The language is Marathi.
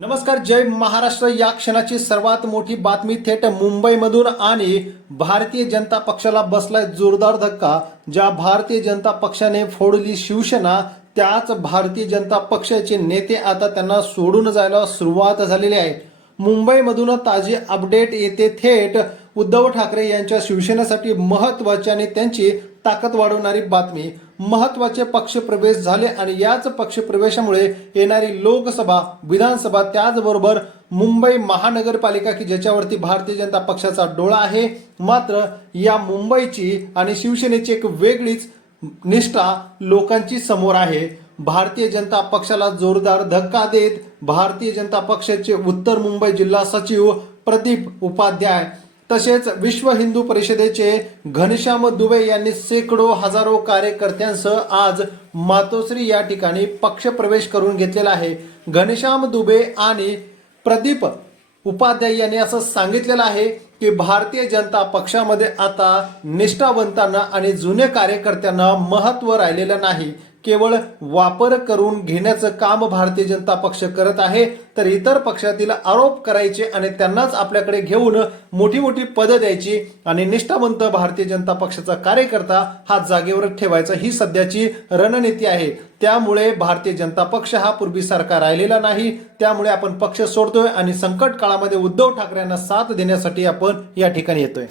नमस्कार, जय महाराष्ट्र। या क्षणाची सर्वात मोठी बातमी थेट मुंबईमधून आणि भारतीय जनता पक्षाला बसलाय जोरदार धक्का। ज्या भारतीय जनता पक्षाने फोडली शिवसेना, त्याच भारतीय जनता पक्षाचे नेते आता त्यांना सोडून जायला सुरुवात झालेली आहे। मुंबईमधून ताजी अपडेट येते। थेट उद्धव ठाकरे यांच्या शिवसेनेसाठी महत्त्वाची आणि त्यांची ताकद वाढवणारी बातमी। महत्त्वाचे पक्षप्रवेश झाले आणि याच पक्षप्रवेशामुळे येणारी लोकसभा, विधानसभा, त्याचबरोबर मुंबई महानगरपालिका की ज्याच्यावरती भारतीय जनता पक्षाचा डोळा आहे, मात्र या मुंबईची आणि शिवसेनेची एक वेगळीच निष्ठा लोकांची समोर आहे। भारतीय जनता पक्षाला जोरदार धक्का देत भारतीय जनता पक्षाचे उत्तर मुंबई जिल्हा सचिव प्रदीप उपाध्याय तसेच विश्व हिंदू परिषदेचे घनश्याम दुबे यांनी शेकडो हजारो कार्यकर्त्यांसह आज मातोश्री या ठिकाणी पक्षप्रवेश करून घेतलेला आहे। घनश्याम दुबे आणि प्रदीप उपाध्याय यांनी असं सांगितलेलं आहे की भारतीय जनता पक्षामध्ये आता निष्ठावंतांना आणि जुने कार्यकर्त्यांना महत्त्व राहिलेलं नाही, केवळ वापर करून घेण्याचं काम भारतीय जनता पक्ष करत आहे। तर इतर पक्षातील आरोप करायचे आणि त्यांनाच आपल्याकडे घेऊन मोठी मोठी पदं द्यायची आणि निष्ठावंत भारतीय जनता पक्षाचा कार्यकर्ता हा जागेवर ठेवायचा, ही सध्याची रणनीती आहे। त्यामुळे भारतीय जनता पक्ष हा पूर्वीसारखा राहिलेला नाही। त्यामुळे आपण पक्ष सोडतोय आणि संकट काळामध्ये उद्धव ठाकरेंना साथ देण्यासाठी आपण या ठिकाणी येतोय।